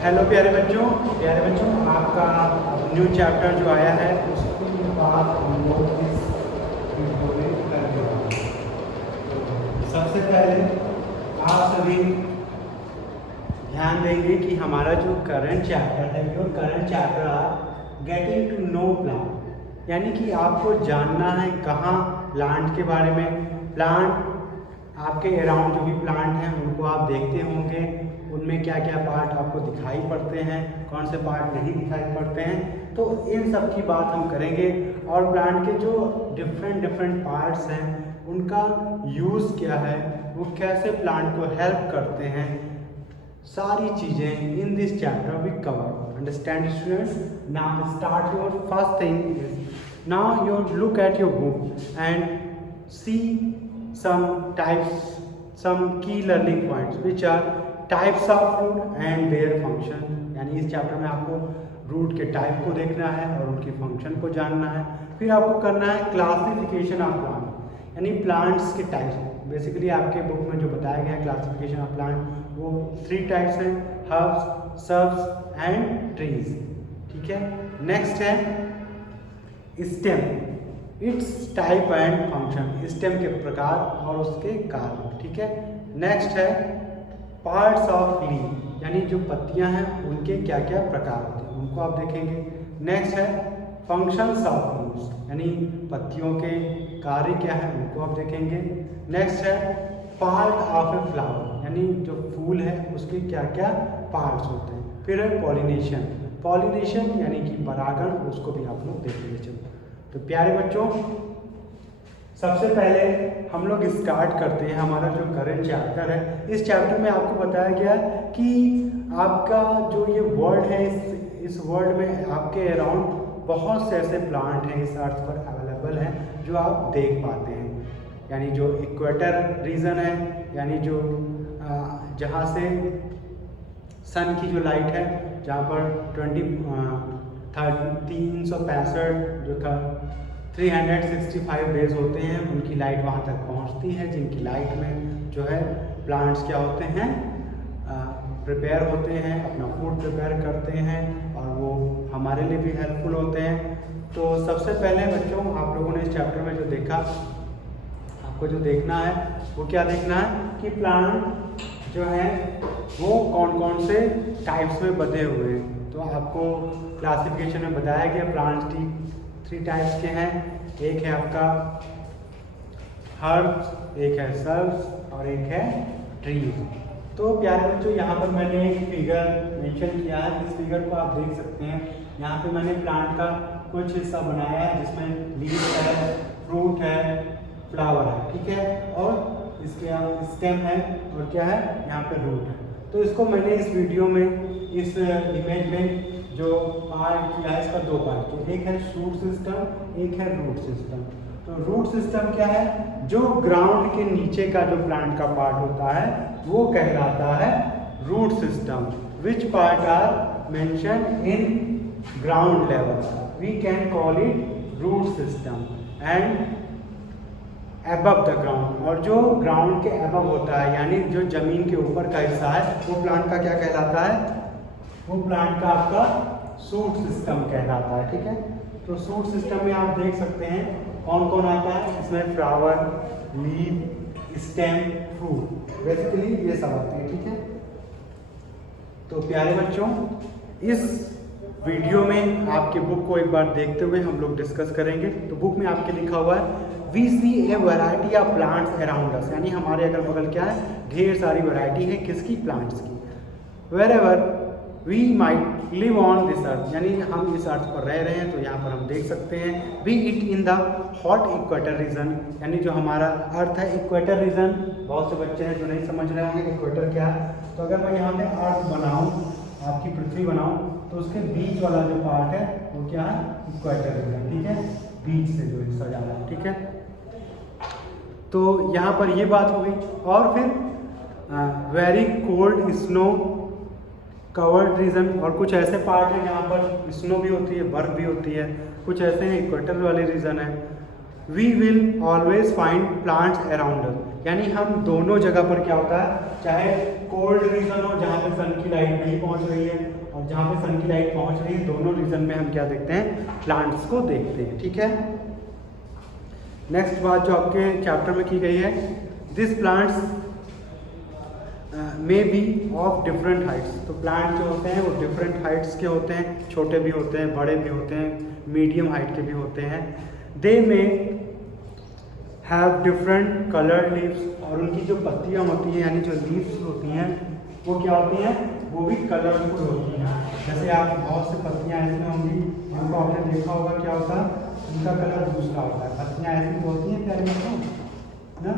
Hello प्यारे बच्चों, आपका न्यू चैप्टर जो आया है उसकी बात हम लोग इस वीडियो में करने वाले हैं। तो सबसे पहले आप सभी ध्यान देंगे कि हमारा जो करंट चैप्टर है, जो current chapter are getting to know plant, यानी कि आपको जानना है कहाँ प्लांट के बारे में। प्लांट आपके अराउंड जो भी प्लांट हैं उनको आप देखते होंगे, उनमें क्या क्या पार्ट आपको दिखाई पड़ते हैं, कौन से पार्ट नहीं दिखाई पड़ते हैं। तो इन सब की बात हम करेंगे और प्लांट के जो डिफरेंट पार्ट्स हैं उनका यूज़ क्या है, वो कैसे प्लांट को हेल्प करते हैं, सारी चीज़ें in this chapter we cover. Understand students? Now start your first thing is now you look at your book and see some types, some key learning points which are types of root and their function। यानी इस chapter में आपको root के type को देखना है और उनकी फंक्शन को जानना है। फिर आपको करना है क्लासिफिकेशन ऑफ प्लांट, यानी प्लांट्स के टाइप्स। बेसिकली आपके बुक में जो बताया गया है क्लासिफिकेशन ऑफ प्लांट, वो 3 टाइप्स हैं, हर्ब्स, सर्ब्स एंड ट्रीज। ठीक है। नेक्स्ट है stem, it's type and function, stem के प्रकार और उसके कार्य। ठीक है। नेक्स्ट है पार्ट्स ऑफ लीफ, यानी जो पत्तियां हैं उनके क्या क्या प्रकार होते हैं उनको आप देखेंगे। नेक्स्ट है फंक्शंस ऑफ लीव्स, यानी पत्तियों के कार्य क्या है उनको आप देखेंगे। नेक्स्ट है पार्ट ऑफ ए फ्लावर, यानी जो फूल है उसके क्या क्या पार्ट्स होते हैं। फिर है पॉलिनेशन यानी कि परागण, उसको भी आप लोग देखेंगे। चलो तो प्यारे बच्चों, सबसे पहले हम लोग स्टार्ट करते हैं हमारा जो करंट चैप्टर है। इस चैप्टर में आपको बताया गया कि आपका जो ये वर्ल्ड है, इस वर्ल्ड में आपके अराउंड बहुत से ऐसे प्लांट हैं इस अर्थ पर अवेलेबल हैं जो आप देख पाते हैं। यानी जो इक्वेटर रीजन है, यानी जो जहाँ से सन की जो लाइट है, जहाँ पर 365 जो था 365 डेज होते हैं, उनकी लाइट वहाँ तक पहुँचती है, जिनकी लाइट में जो है प्लांट्स क्या होते हैं, प्रिपेयर होते हैं, अपना फूड प्रिपेयर करते हैं और वो हमारे लिए भी हेल्पफुल होते हैं। तो सबसे पहले बच्चों, आप लोगों ने इस चैप्टर में जो देखा, आपको जो देखना है वो क्या देखना है कि प्लांट जो है वो कौन कौन से टाइप्स में बंधे हुए हैं। तो आपको क्लासिफिकेशन में बताया गया प्लांट्स 3 टाइप्स के हैं। एक है आपका हर्ब्स, एक है सर्ब्स और एक है ट्रीज। तो प्यारे बच्चों, यहाँ पर मैंने एक फिगर मेंशन किया है, इस फिगर को आप देख सकते हैं। यहाँ पे मैंने प्लांट का कुछ हिस्सा बनाया है जिसमें लीफ है, फ्रूट है, फ्लावर है। ठीक है। और इसके स्टेम है और क्या है, यहाँ पे रूट है। तो इसको मैंने इस वीडियो में, इस इमेज में जो पार्ट किया है, इसका 2 पार्ट किया। एक है शूट सिस्टम, एक है रूट सिस्टम। तो रूट सिस्टम क्या है, जो ग्राउंड के नीचे का जो प्लांट का पार्ट होता है वो कहलाता है root system. Which part are mention in ground level, we can call it root system. And above the ground, और जो ग्राउंड के एबव होता है, यानी जो जमीन के ऊपर का हिस्सा है, वो प्लांट का क्या कहलाता है, वो प्लांट का आपका सूट सिस्टम कहलाता है। ठीक है। तो सूट सिस्टम में आप देख सकते हैं कौन कौन आता है, इसमें flower, leaf, stem, fruit, basically ये सब आते हैं। ठीक है। तो प्यारे बच्चों, इस वीडियो में आपके बुक को एक बार देखते हुए हम लोग डिस्कस करेंगे। तो बुक में आपके लिखा हुआ है we see a variety of plants around us, यानी हमारे अगल बगल क्या है, ढेर सारी वैरायटी है किसकी, प्लांट्स की। Wherever we might live on this earth, यानी हम इस अर्थ पर रह रहे हैं, तो यहाँ पर हम देख सकते हैं be it in the hot equator region, यानी जो हमारा अर्थ है इक्वेटर रीजन। बहुत से बच्चे हैं जो नहीं समझ रहे होंगे इक्वेटर क्या है। तो अगर मैं यहाँ पे अर्थ बनाऊँ, आपकी पृथ्वी बनाऊँ, तो उसके बीच वाला जो पार्ट है वो क्या है, इक्वेटर रीजन। ठीक है। बीच से जो हिस्सा जा रहा है। ठीक है। तो यहाँ पर ये बात हो गई। और फिर very cold snow covered region, और कुछ ऐसे पार्ट हैं जहाँ पर स्नो भी होती है, बर्फ भी होती है, कुछ ऐसे हैं इक्वेटर वाले रीजन है। We will always find plants around us, यानी हम दोनों जगह पर क्या होता है, चाहे कोल्ड रीजन हो जहाँ पे सन की लाइट नहीं पहुँच रही है और जहाँ पे सन की लाइट पहुँच रही है, दोनों रीजन में हम क्या देखते हैं, प्लांट्स को देखते हैं। ठीक है, नेक्स्ट बात जो आपके चैप्टर में की गई है, this plants may be of different Heights. तो प्लांट जो होते हैं वो डिफरेंट हाइट्स के होते हैं, छोटे भी होते हैं, बड़े भी होते हैं, मीडियम हाइट के भी होते हैं। दे में हैव डिफरेंट कलर्ड लीव्स, और उनकी जो पत्तियां होती हैं यानी जो लीव्स होती हैं वो क्या होती हैं, वो भी कलरफुल होती हैं। जैसे आप बहुत से पत्तियां ऐसी होंगी जिनको आपने देखा होगा क्या होता है, उनका कलर दूसरा होता है। पत्तियां ऐसी होती हैं प्यारे बच्चों ना,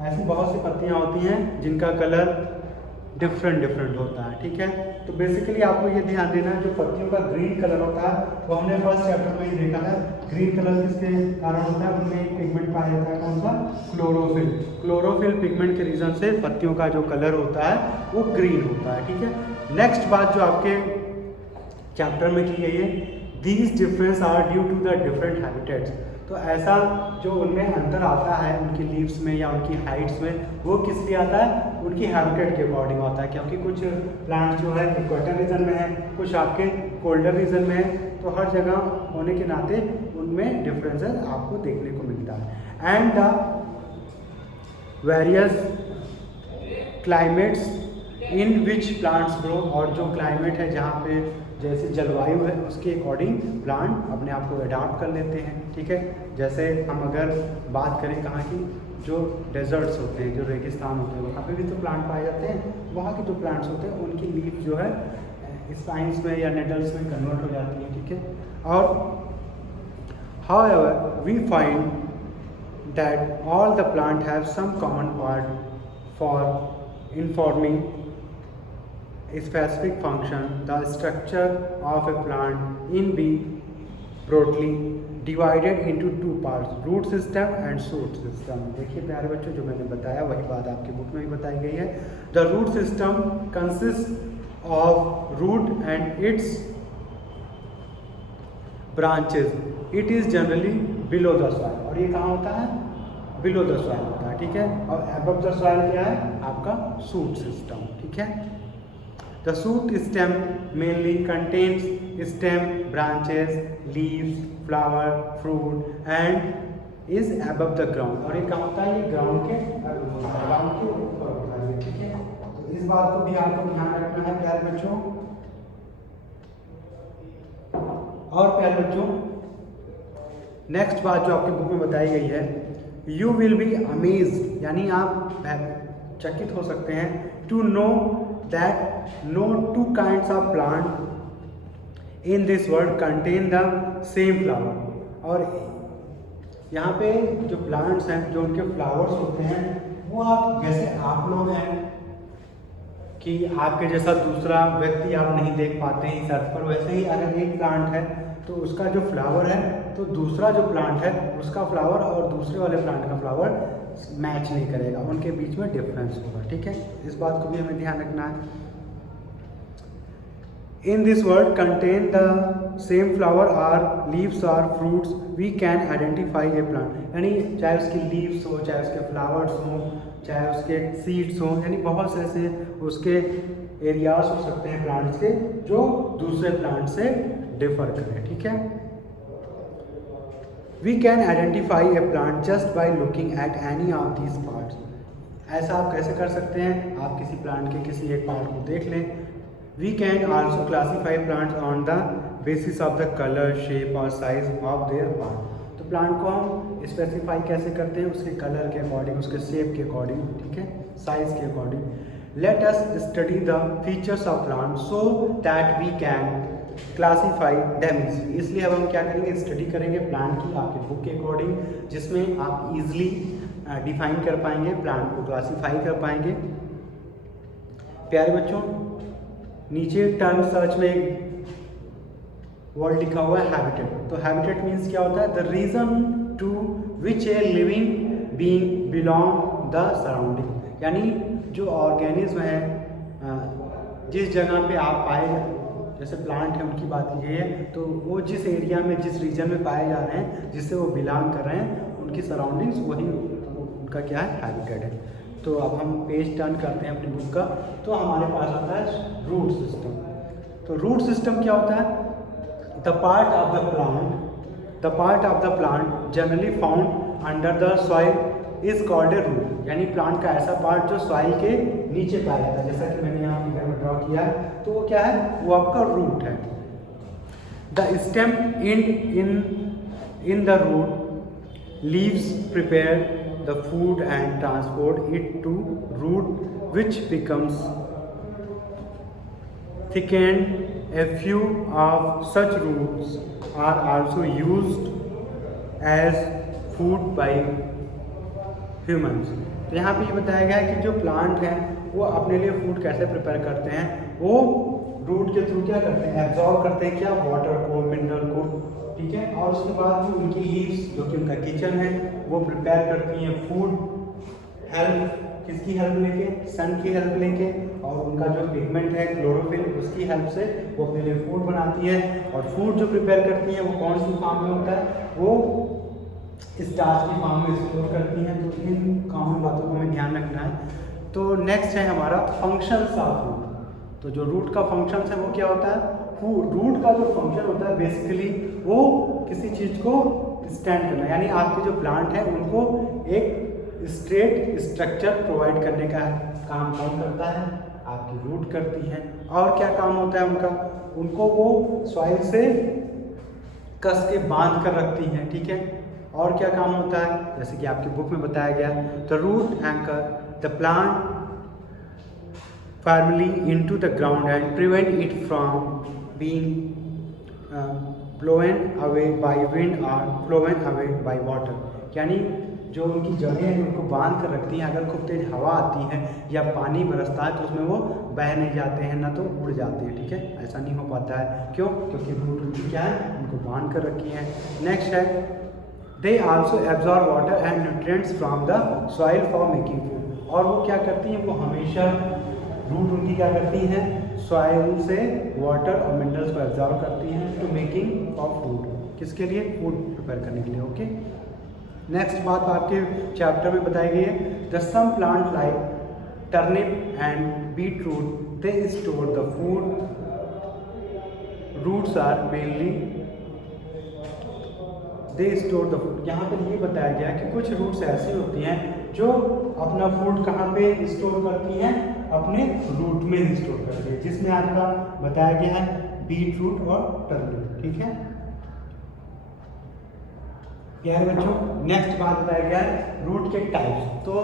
ऐसी बहुत सी पत्तियां होती हैं जिनका कलर डिफरेंट होता है। ठीक है, तो बेसिकली आपको ये ध्यान देना है, जो पत्तियों का ग्रीन कलर होता है वो हमने फर्स्ट चैप्टर में ही देखा था। ग्रीन कलर किसके कारण होता है, उनमें एक पिगमेंट पाया जाता है, कौन सा, क्लोरोफिल। क्लोरोफिल पिगमेंट के रीजन से पत्तियों का जो कलर होता है वो ग्रीन होता है। ठीक है, नेक्स्ट बात जो आपके चैप्टर में की गई है, these difference are due to the different habitats. तो ऐसा जो उनमें अंतर आता है उनकी लीव्स में या उनकी हाइट्स में, वो किस लिए आता है, उनकी हैबिटेट के अकॉर्डिंग होता है। क्योंकि कुछ प्लांट्स जो है इक्वेटर रीजन में है, कुछ आपके कोल्डर रीजन में है, तो हर जगह होने के नाते उनमें डिफरेंसेस आपको देखने को मिलता है। And the various climates in which plants grow, और जो क्लाइमेट है जहाँ पे जैसे जलवायु है उसके अकॉर्डिंग प्लांट अपने आप को अडाप्ट कर लेते हैं। ठीक है, जैसे हम अगर बात करें कहाँ की, जो डेजर्ट्स होते हैं, जो रेगिस्तान होते हैं, वहाँ पे भी तो प्लांट पाए जाते हैं। वहाँ के जो प्लांट्स होते हैं उनकी लीफ जो है स्पाइन्स में या नेडल्स में कन्वर्ट हो जाती है। ठीक है, और however we find that all the plant have some common part for informing specific function. The structure of a plant in be broadly divided into two parts, root system and shoot system. देखिए प्यारे बच्चों, जो मैंने बताया वही बात आपकी book में भी बताई गई है। The root system consists of root and its branches. It is generally below the soil. और ये कहाँ होता है, below the soil होता है। ठीक है, और above the soil क्या है, आपका shoot system। ठीक है, the shoot stem mainly contains stem, branches, leaves, flower, fruit and is above the ground। और ये कहाँ होता है, ये ग्राउंड के ऊपर होता है। ठीक है, तो इस बात को भी आपको ध्यान रखना है प्यारे बच्चों। और प्यारे बच्चों, नेक्स्ट बात जो आपकी बुक में बताई गई है, यू विल बी अमेज्ड, यानी आप चकित हो सकते हैं, to know that no two kinds of plant in this world contain the same flower। और यहाँ पे जो प्लांट्स हैं, जो उनके फ्लावर्स होते हैं, वो आप जैसे आप लोग हैं कि आपके जैसा दूसरा व्यक्ति आप नहीं देख पाते हैं इस अर्थ पर, वैसे ही अगर एक प्लांट है तो उसका जो फ्लावर है, तो दूसरा जो प्लांट है उसका फ्लावर और दूसरे वाले प्लांट का फ्लावर मैच नहीं करेगा, उनके बीच में डिफरेंस होगा। ठीक है, इस बात को भी हमें ध्यान रखना है। In this world contain the same flower or leaves or fruits we can identify a plant, यानी चाहे उसकी लीव्स हो, चाहे उसके फ्लावर्स हो, चाहे उसके सीड्स हो, यानी बहुत से ऐसे उसके एरियाज हो सकते हैं प्लांट्स के जो दूसरे प्लांट से डिफर करें। ठीक है, We can identify a plant just by looking at any of these parts। ऐसा आप कैसे कर सकते हैं, आप किसी प्लांट के किसी एक पार्ट को देख लें। We can also classify plants on the basis of the color, shape और size of their part। तो प्लांट को हम स्पेसिफाई कैसे करते हैं, उसके कलर के अकॉर्डिंग, उसके शेप के अकॉर्डिंग, ठीक है, साइज के according. Let us study the features of plant so that we can classify them। इसलिए अब हम क्या करेंगे, स्टडी करेंगे प्लांट की आपके बुक के अकॉर्डिंग, जिसमें आप इजीली डिफाइन कर पाएंगे, प्लांट को क्लासीफाई कर पाएंगे। प्यारे बच्चों, नीचे टर्म सर्च में एक वर्ड लिखा हुआ है हैबिटेट। तो हैबिटेट मीन्स क्या होता है, the region to which a living being belong the surrounding, यानी जो ऑर्गेनिज्म है जिस जगह पे आप पाए, जैसे प्लांट है उनकी बात की गई है, तो वो जिस एरिया में, जिस रीजन में पाए जा रहे हैं, जिससे वो बिलोंग कर रहे हैं, उनकी सराउंडिंग्स वही उनका क्या है, हैबिटेट है। तो अब हम पेज टर्न करते हैं अपनी बुक का, तो हमारे पास आता है रूट सिस्टम। तो रूट सिस्टम क्या होता है? The part of the plant generally found under the soil is called a root. यानी प्लांट का ऐसा पार्ट जो सॉइल के नीचे पाया जाता है, जैसा कि मैंने यहाँ फिगर में ड्रॉ किया है, तो वो क्या है, वो आपका रूट है। The stem in the root leaves prepare the food and transport it to root which becomes thickened. A few of such roots are also used as food by humans. तो यहाँ पे ये बताया गया है कि जो प्लांट हैं वो अपने लिए फूड कैसे प्रिपेयर करते हैं, वो रूट के थ्रू क्या करते हैं, एब्जॉर्ब करते हैं क्या, वाटर को, मिनरल को, ठीक है। और उसके बाद जो उनकी लीव्स, जो कि उनका किचन है, वो प्रिपेयर करती हैं फूड, हेल्प, किसकी हेल्प लेके, सन की हेल्प लेके, और उनका जो पिगमेंट है क्लोरोफिल, उसकी हेल्प से वो अपने लिए फूड बनाती है। और फूड जो प्रिपेयर करती है वो कौन सी फॉर्म में होता है, वो स्टार्च की फॉर्म में स्टोर करती हैं। तो इन कॉमन बातों को हमें ध्यान रखना है। तो नेक्स्ट है हमारा फंक्शंस ऑफ रूट। तो जो रूट का फंक्शन है वो क्या होता है, रूट का जो फंक्शन होता है बेसिकली वो किसी चीज़ को स्टैंड करना, यानी आपके जो प्लांट हैं उनको एक स्ट्रेट स्ट्रक्चर प्रोवाइड करने का काम कौन करता है, आपकी रूट करती है। और क्या काम होता है उनका, उनको वो सॉइल से कस के बांध कर रखती हैं, ठीक है। और क्या काम होता है, जैसे कि आपकी बुक में बताया गया, the root anchor the plant firmly into the ground and prevent it from being blown away by wind or blown away by water। यानी जो उनकी जड़ें हैं उनको बांध कर रखती हैं, अगर खूब तेज हवा आती है या पानी बरसता है तो उसमें वो बह नहीं जाते हैं, ना तो उड़ जाते हैं, ठीक है। ऐसा नहीं हो पाता है, क्यों, क्योंकि रूट उनकी क्या है, उनको बांध कर रखी है। नेक्स्ट है they also absorb water and nutrients from the soil for making food. और वो क्या करती हैं, वो हमेशा रूट उनकी क्या करती हैं, सॉइल से वाटर और मिनरल्स को एब्जॉर्ब करती हैं टू मेकिंग ऑफ फूड, किसके लिए, फूड प्रिपेयर करने के लिए, ओके। नेक्स्ट बात आपके चैप्टर में बताई गई है, the some plant like turnip and beetroot they store the food, roots are mainly they store the food. यहाँ पर ये बताया गया कि कुछ रूट्स ऐसी होती हैं जो अपना फूड कहाँ पे स्टोर करती हैं, अपने रूट में ही स्टोर करती है, जिसमें आपका बताया गया है बीट रूट और टर्निप, ठीक है प्यारे बच्चों। नेक्स्ट बात बताया गया है रूट के टाइप्स। तो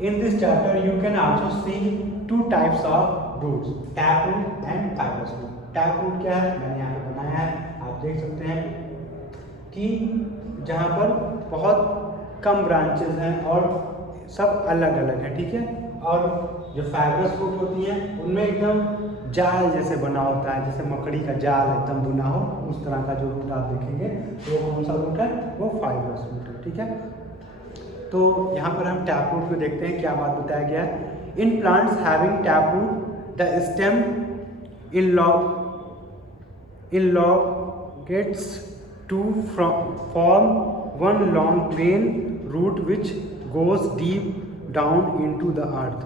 in this chapter you can also see 2 types of roots, tap root and fibrous root. Tap root क्या है, मैंने यहाँ पे बनाया है, आप देख सकते हैं कि जहाँ पर बहुत कम ब्रांचेस हैं और सब अलग अलग हैं, ठीक है। और जो फाइबरस रूट होती हैं उनमें एकदम जाल जैसे बना होता है, जैसे मकड़ी का जाल एकदम बुना हो, उस तरह का जो रूट आप देखेंगे तो वो कौन सा रूट है, वो फाइबरस रूट है, ठीक है। तो यहाँ पर हम टैप रूट को देखते हैं, क्या बात बताया गया है, in plants having tap root the stem elongates to form one long main root which goes deep down into the earth।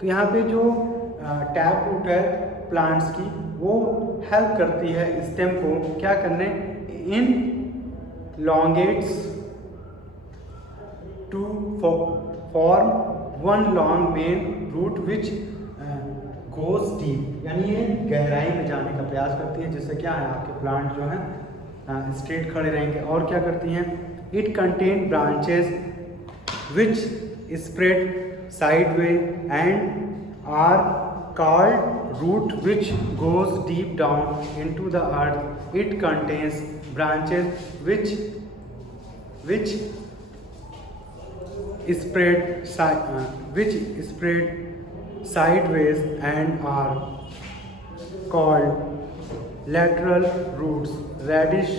तो यहाँ पे जो टैप रूट है प्लांट्स की, वो हेल्प करती है स्टेम को क्या करने, elongates to form one long main root which goes deep, यानी ये गहराई में जाने का प्रयास करती है, जिससे क्या है आपके प्लांट जो है स्ट्रेट खड़े रहेंगे। और क्या करती हैं, it contain branches which spread sideway and are called root which goes deep down into the earth. It contains branches which spread sideways and are called lateral roots। Radish,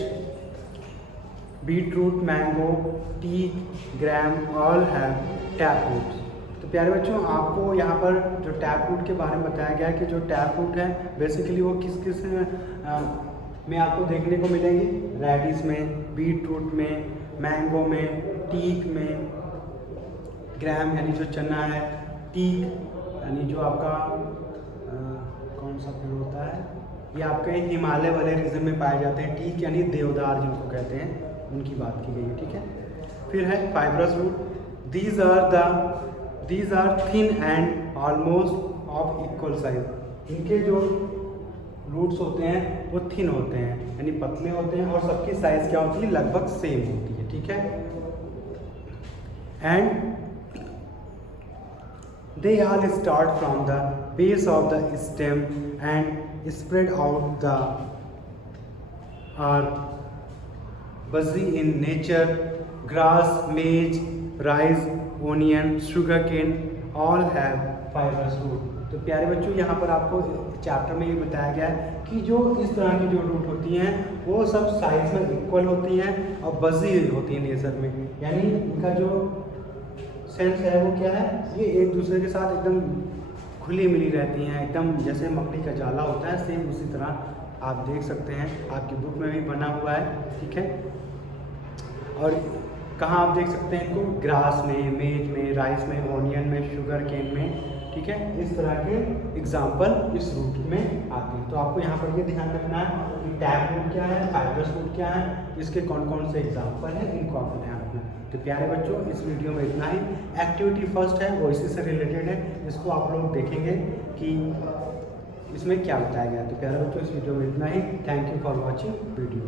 beetroot, mango, teak, gram all have tap roots। तो प्यारे बच्चों, आपको यहाँ पर जो tap root के बारे में बताया गया है कि जो टैप रूट है बेसिकली वो किस किस में आपको देखने को मिलेंगी, रेडिश में, बीट रूट में, मैंगो में, टीक में, ग्राम यानी जो चना है, टीक यानी जो आपका कौन सा पेड़ होता है, ये आपके हिमालय वाले रीजन में पाए जाते हैं। टीक यानी देवदार जिनको कहते हैं, उनकी बात की गई है, ठीक है। फिर है fibrous root. These are thin and almost of equal size. इनके जो रूट्स होते हैं वो थिन होते हैं यानी पतले होते हैं, और सबकी साइज क्या होती है, लगभग सेम होती है, ठीक है। And they all start from the base of the stem and spread out the are busy in nature. Grass, maize, rice, onion, sugarcane all have fibrous root। तो प्यारे बच्चों, यहाँ पर आपको चैप्टर में ये बताया गया है कि जो इस तरह की जो रूट होती हैं वो सब साइज में इक्वल होती हैं और बजी होती हैं नेचर में, यानी इनका जो सेंस है वो क्या है, ये एक दूसरे के साथ एकदम खुली मिली रहती हैं, एकदम जैसे मकड़ी का जाला होता है, सेम उसी तरह आप देख सकते हैं, आपकी बुक में भी बना हुआ है, ठीक है। और कहाँ आप देख सकते हैं इनको, ग्रास में, मेज में, राइस में, ऑनियन में, शुगर केन में, ठीक है। इस तरह के एग्जाम्पल इस रूट में आते हैं। तो आपको यहाँ पर ये ध्यान रखना है कि टैप रूट क्या है, फाइब्रस रूट क्या है, इसके कौन कौन से एग्जाम्पल हैं, इनको आपको ध्यान रखना है। तो प्यारे बच्चों, इस वीडियो में इतना ही। एक्टिविटी फर्स्ट है वो इसी से रिलेटेड है, इसको आप लोग देखेंगे कि इसमें क्या बताया गया है। तो प्यारे बच्चों, इस वीडियो में इतना ही। Thank you for watching video.